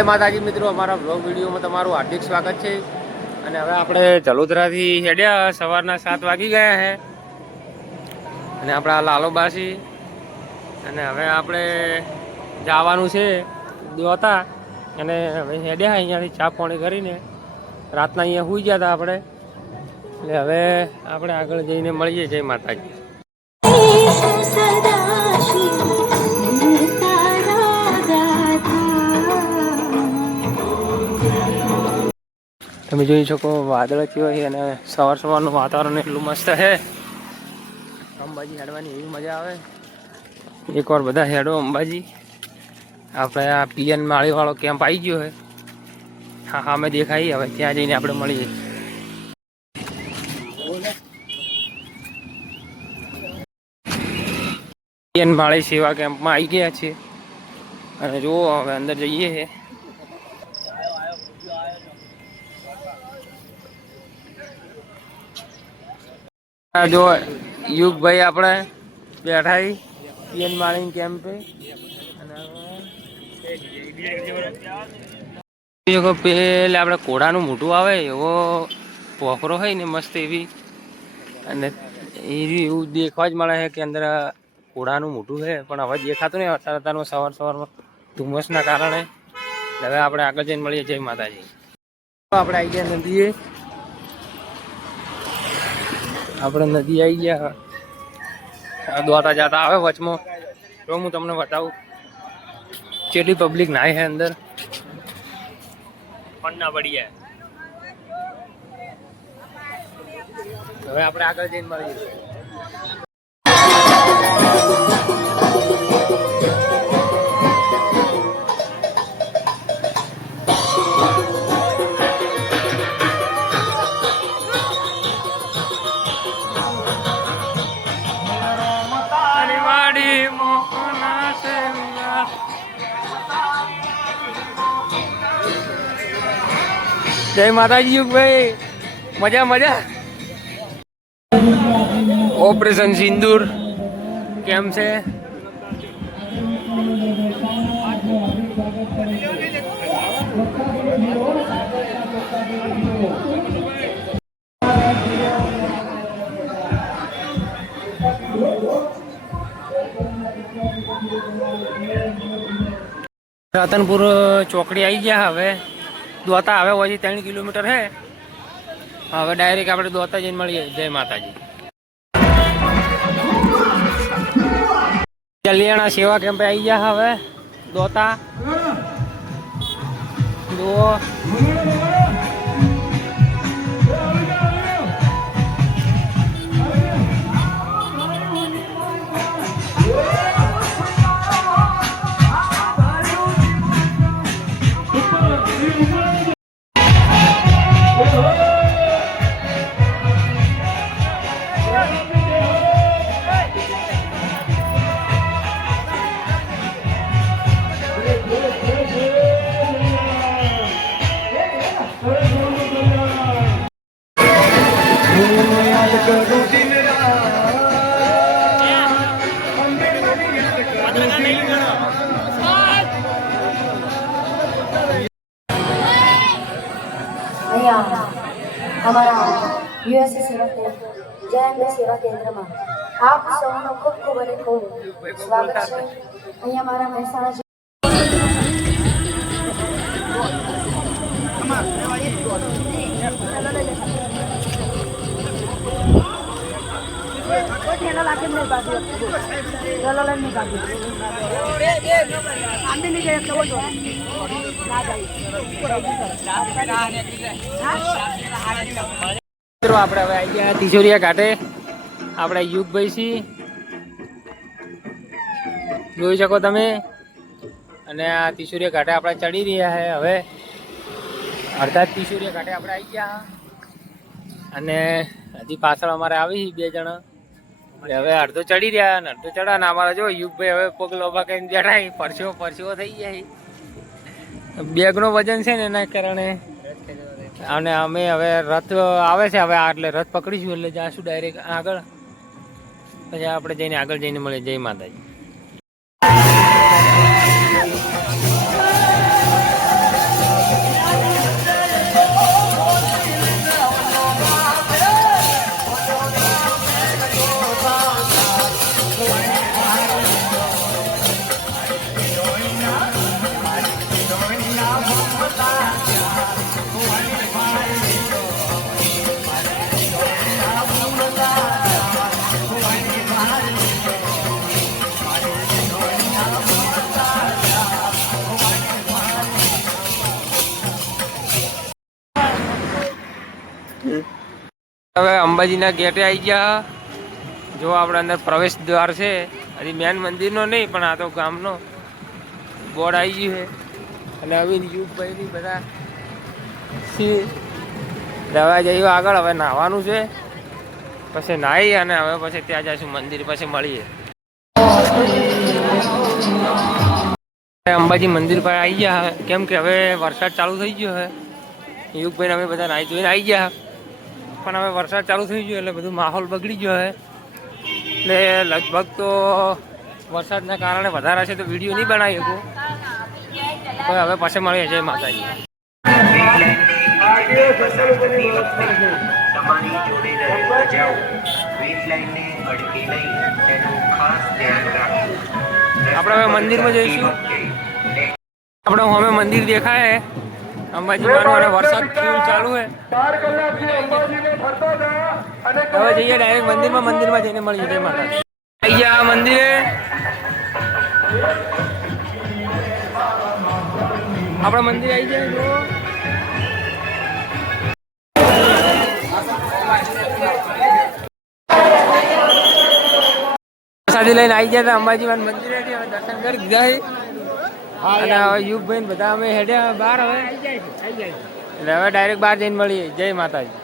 જય માતાજી મિત્રો, અમારા બ્લોગ વિડીયોમાં તમારું હાર્દિક સ્વાગત છે। અને હવે આપણે જલોદરાથી હેડ્યા, સવારના 7 વાગી ગયા છે અને આપણા લાલોબાસી અને હવે આપણે જવાનું છે દોતા અને હવે હેડ્યા અહીંયાથી ચા પાણી કરીને રાતના અહીંયા સૂઈ ગયા હતા આપણે, એટલે હવે આપણે આગળ જઈને મળીએ। જય માતાજી। તમે જોઈ શકો વાદળ કેવા છે અને સવાર સવારનું વાતાવરણ એટલું મસ્ત છે। અંબાજી હેડવાની એવી મજા આવે। એકવાર બધા હેડો અંબાજી। આપણે આ પીએન માળીવાળો કેમ્પ આવી ગયો છે, હા હા મેં દેખાઈ। હવે ત્યાં જઈને આપણે મળીએ। પીએન માળી સેવા કેમ્પમાં આવી ગયા છે અને જુઓ હવે અંદર જઈએ છે। જો યુગભાઈ આપણે બેઠા પીએન માળી કેમ્પે અને પેલે આપણે કોડાનું મોટું આવે એવો પોખરો હોય ને મસ્ત એવી, અને એવું દેખવા જ મળે છે કે અંદર કોડાનું મોટું છે, પણ હવે દેખાતું નહીં અત્યારનું સવાર સવારમાં ધુમ્મસના કારણે। હવે આપણે આગળ જઈને મળીએ। જય માતાજી। આપણે આવી ગયા નદીએ, આપણે નદી આવી ગયા। દોતા જતા આવે વચમાં તો હું તમને બતાવું કેટલી પબ્લિક નાય છે અંદર, પણ ના પડી જાય। હવે આપણે આગળ જઈને મળીએ। જય માતાજી યુગભાઈ, મજા મજા। ઓપરેશન સિંદૂર કેમ છે? રતનપુર ચોકડી આવી ગયા। હવે દોતા આવે હોય 3 કિલોમીટર છે। હવે ડાયરેક્ટ આપણે દોતા જઈને મળીએ। જય માતાજી। કલ્યાણા સેવા કેમ્પે આવી ગયા હવે દોતા જુઓ। हमारा यूएसए सेवा केंद्र जय अंबे सेवा केंद्र में आप सबको खूब खूब અને ખૂબ સ્વાગત છે। અહીંયા મારા મહેસાણા આપણે હવે આવી ગયા તિજોરિયા ઘાટે। આપણે યુગભાઈ છીએ, જોઈ શકો તમે। અને આ તિજોરિયા ઘાટે આપણે ચડી રહ્યા છે। હવે અડધા તિજોરિયા ઘાટે આપણે આવી ગયા અને હજી પાછળ અમારે આવી 2 જણા, હવે અડધો ચડી રહ્યા અને અડધો ચડા ને અમારા જો યુગભાઈ હવે પગ લોભા કરીને બેઠા, પરસેવો પરસેવો થઈ જાય। બેગનો વજન છે ને એના કારણે। અને અમે હવે રથ આવે છે હવે, એટલે રથ પકડીશું એટલે જાશું ડાયરેક્ટ આગળ, પછી આપણે જઈને આગળ જઈને મળીએ। જય માતાજી। હવે અંબાજીના ગેટે આવી ગયા. જો આપણે અંદર પ્રવેશ દ્વાર છે. હજી મેન મંદિરનો નહીં, પણ આ તો ગામનો બોર્ડ આવી ગયું છે. અને હવે યુગભાઈ બધા દવા જઈએ આગળ. હવે નાહવાનું છે, પછી નાહી અને હવે પછી ત્યાં જઈશું મંદિર, પછી મળીએ. અંબાજી મંદિર પર આવી ગયા, કેમ કે હવે વરસાદ ચાલુ થઈ ગયો છે. યુગભાઈને અમે બધા નાહી ધોઈને આવી ગયા, પણ હવે વરસાદ ચાલુ થઈ ગયો એટલે બધું માહોલ બગડી ગયો છે. એટલે લગભગ તો વરસાદના કારણે વધારે છે તો વિડીયો નહીં બનાવી શકું. પણ હવે પાછળ મળીએ. જય માતાજી. આપણે હવે મંદિરમાં જઈશું. આપણે હવે મંદિર દેખાય અંબાજી માનું, અને વરસાદ ચાલુ છે. હવે જઈએ ડાયરેક્ટ મંદિરમાં જઈને મળીએ. જય માતાજી. આવી ગયા મંદિરે. આપણા મંદિર આવી જાય જો. પ્રસાદી લઈને આવી ગયા હતા અંબાજી મંદિરે. હવે દર્શન કરી દીધા. અને હવે યુગભાઈ બધા અમે હેડ્યા બહાર. હવે એટલે હવે ડાયરેક્ટ બહાર જઈને મળીએ. જય માતાજી.